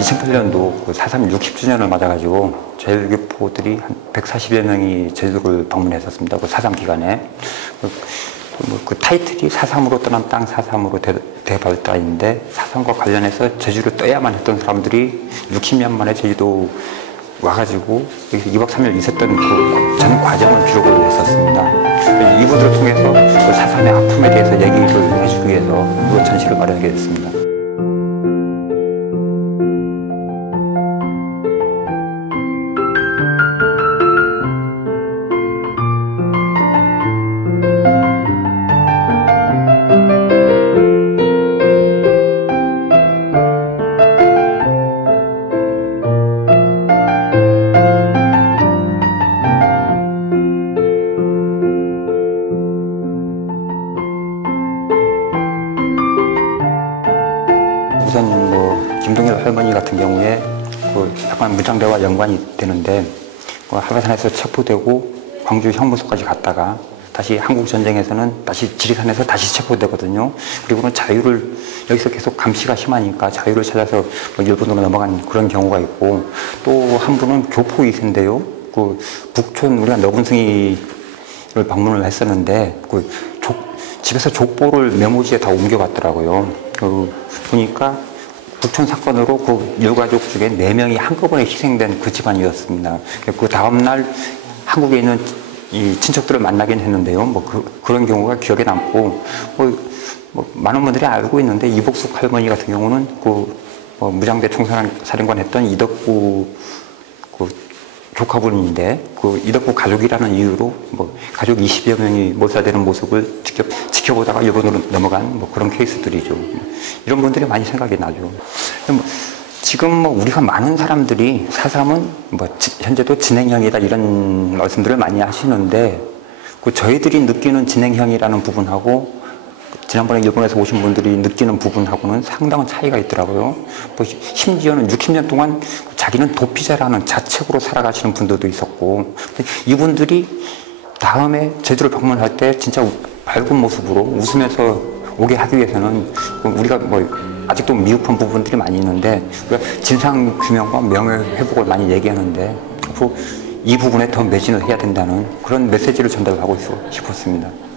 2008년도 그 4.3 60주년을 맞아가지고 제일교포들이 한 140여 명이 제주도를 방문했었습니다. 그 사상 기간에. 그, 뭐, 그 타이틀이 사삼으로 떠난 땅 사삼으로 대, 대발달인데 사삼과 관련해서 제주를 떠야만 했던 사람들이 60년 만에 제주도 와가지고 여기서 2박 3일 있었던 그 전 과정을 기록을 했었습니다. 이분들을 통해서 그 사삼의 아픔에 대해서 얘기를 해주기 위해서 그 전시를 마련하게 됐습니다. 우선 뭐 김동일 할머니 같은 경우에 그 약간 무장대와 연관이 되는데 그 하바산에서 체포되고 광주 형무소까지 갔다가 다시 한국 전쟁에서는 다시 지리산에서 다시 체포되거든요. 그리고는 자유를 여기서 계속 감시가 심하니까 자유를 찾아서 뭐 일본으로 넘어간 그런 경우가 있고 또 한 분은 교포 이세인데요. 그 북촌 우리가 너분승이를 방문을 했었는데 그 족, 집에서 족보를 메모지에 다 옮겨갔더라고요. 그 보니까 북촌 사건으로 그 유가족 중에 네 명이 한꺼번에 희생된 그 집안이었습니다. 그 다음날 한국에 있는 이 친척들을 만나긴 했는데요. 뭐 그, 런 경우가 기억에 남고 뭐, 뭐 많은 분들이 알고 있는데 이복숙 할머니 같은 경우는 그 뭐 무장대 총사령관 했던 이덕구 그 조카분인데 그 이덕구 가족이라는 이유로 뭐 가족 20여 명이 몰살되는 모습을 직접 지켜보다가 일본으로 넘어간 뭐 그런 케이스들이죠. 이런 분들이 많이 생각이 나죠. 뭐 지금 뭐 우리가 많은 사람들이 사삼은 뭐 현재도 진행형이다 이런 말씀들을 많이 하시는데 그 저희들이 느끼는 진행형이라는 부분하고 지난번에 일본에서 오신 분들이 느끼는 부분하고는 상당한 차이가 있더라고요. 뭐 심지어는 60년 동안 자기는 도피자라는 자책으로 살아가시는 분들도 있었고 이분들이 다음에 제주를 방문할 때 진짜 밝은 모습으로 웃으면서 오게 하기 위해서는 우리가 뭐 아직도 미흡한 부분들이 많이 있는데 진상 규명과 명예 회복을 많이 얘기하는데 앞으로 이 부분에 더 매진을 해야 된다는 그런 메시지를 전달하고 싶었습니다.